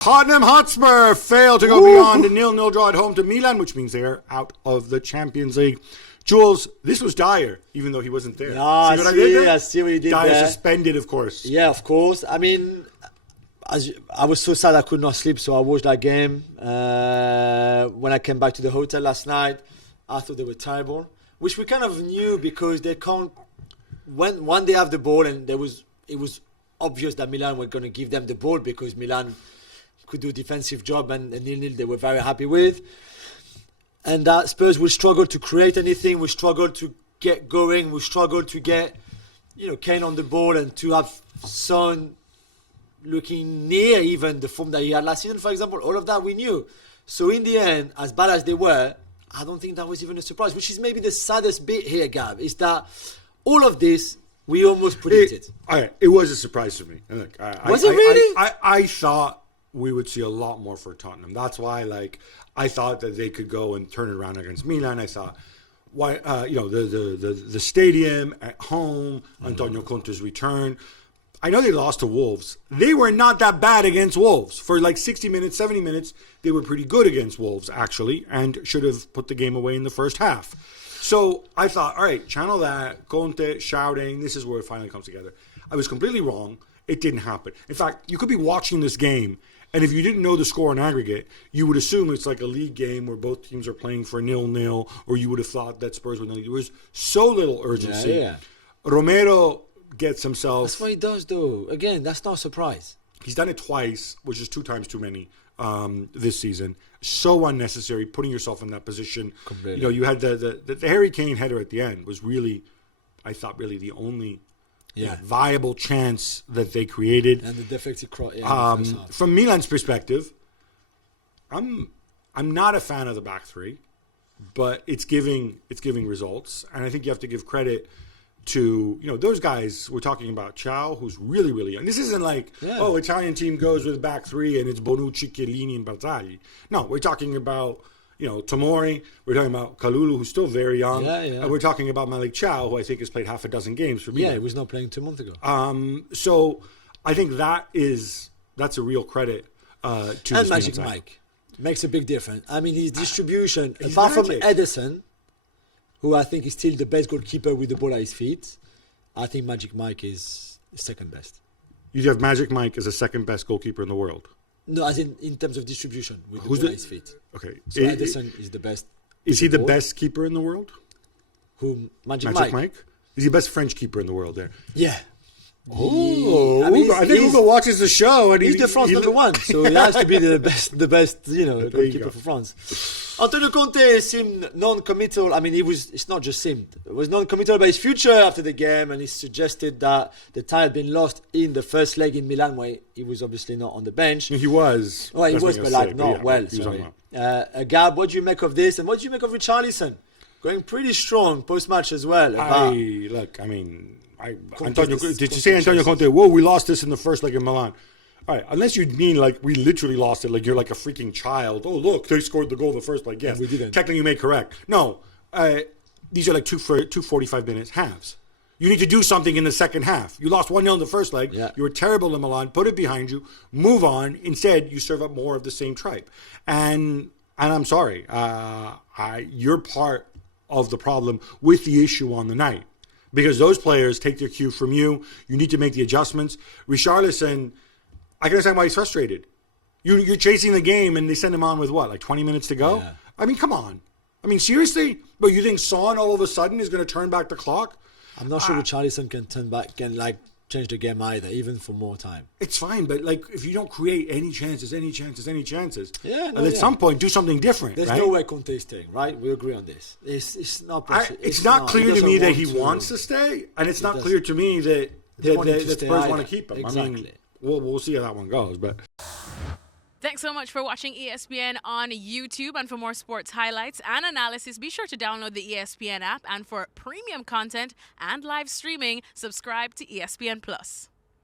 Tottenham Hotspur failed to go beyond a 0-0 draw at home to Milan, which means they're out of the Champions League. Jules, this was Dyer, even though he wasn't there. No, I see what you did Dyer there. suspended, of course. Yeah, of course. I mean, I was so sad I could not sleep, so I watched that game. When I came back to the hotel last night, I thought they were terrible, which we kind of knew because they can't. When they have the ball, and it was obvious that Milan were going to give them the ball because Milan could do a defensive job, and 0-0 they were very happy with. And Spurs will struggle to create anything. We struggle to get going. We struggle to get, Kane on the ball and to have Son looking near even the form that he had last season, for example. All of that we knew. So in the end, as bad as they were, I don't think that was even a surprise, which is maybe the saddest bit here, Gab, is that all of this we almost predicted. It was a surprise to me. Look, was it really? I thought we would see a lot more for Tottenham. That's why, I thought that they could go and turn it around against Milan. I thought, the stadium at home, Antonio Conte's return. I know they lost to Wolves. They were not that bad against Wolves. For 60 minutes, 70 minutes, they were pretty good against Wolves, actually, and should have put the game away in the first half. So I thought, all right, channel that, Conte shouting, this is where it finally comes together. I was completely wrong. It didn't happen. In fact, you could be watching this game, and if you didn't know the score in aggregate, you would assume it's like a league game where both teams are playing for 0-0, or you would have thought that Spurs would lead. There was so little urgency. Yeah. Romero gets himself... That's what he does, though. Again, that's not a surprise. He's done it twice, which is 2 times too many this season. So unnecessary, putting yourself in that position. Completely. You had the Harry Kane header at the end was really, I thought, really the only viable chance that they created. And the defective cross. From Milan's perspective, I'm not a fan of the back three, but it's giving results, and I think you have to give credit to those guys. We're talking about Ciao, who's really, really young. This isn't Italian team goes with back three and it's Bonucci, Chiellini, and Barzagli. No, we're talking about Tomori. We're talking about Kalulu, who's still very young. And we're talking about Malik Ciao, who I think has played half a dozen games for Milan. Yeah, he was not playing 2 months ago. So I think that's a real credit to and Magic Mike makes a big difference. I mean, his distribution, apart from Edison, who I think is still the best goalkeeper with the ball at his feet, I think Magic Mike is second best. You have Magic Mike as the second best goalkeeper in the world? No, as in terms of distribution with the ball at his feet. Okay. So Edison is the best. Is he the best keeper in the world? Who? Magic Mike? Is he the best French keeper in the world there? Yeah. I think Hugo watches the show, and he's the France number one, so he has to be the best, goalkeeper for France. Antonio Conte seemed non-committal. I mean, it's not just seemed. It was non-committal about his future after the game, and he suggested that the tie had been lost in the first leg in Milan, where he was obviously not on the bench. He was. Well, he was, but not well. Sorry. Gab, what do you make of this, and what do you make of Richarlison? Going pretty strong post-match as well. Did you say Antonio Conte? Whoa, we lost this in the first leg in Milan. All right, unless you mean we literally lost it, you're like a freaking child. Oh, look, they scored the goal the first leg. Yes, we didn't. Technically, you may correct. No, these are 2 45-minute halves. You need to do something in the second half. You lost 1-0 in the first leg. Yeah. You were terrible in Milan. Put it behind you. Move on. Instead, you serve up more of the same tripe. And I'm sorry. You're part of the problem with the issue on the night. Because those players take their cue from you. You need to make the adjustments. Richarlison, I can understand why he's frustrated. You're chasing the game, and they send him on with 20 minutes to go? Yeah. I mean, come on. I mean, seriously? But you think Son all of a sudden is going to turn back the clock? I'm not sure Richarlison can turn back, change the game either, even for more time. It's fine, but if you don't create any chances, yeah, at some point do something different. There's no way Conte is staying, right? We agree on this. It's not. It's not clear to me that he wants to stay, and it's not clear to me that Spurs want to keep him. Exactly. I mean, we'll see how that one goes, but. Thanks so much for watching ESPN on YouTube. And for more sports highlights and analysis, be sure to download the ESPN app. And for premium content and live streaming, subscribe to ESPN Plus.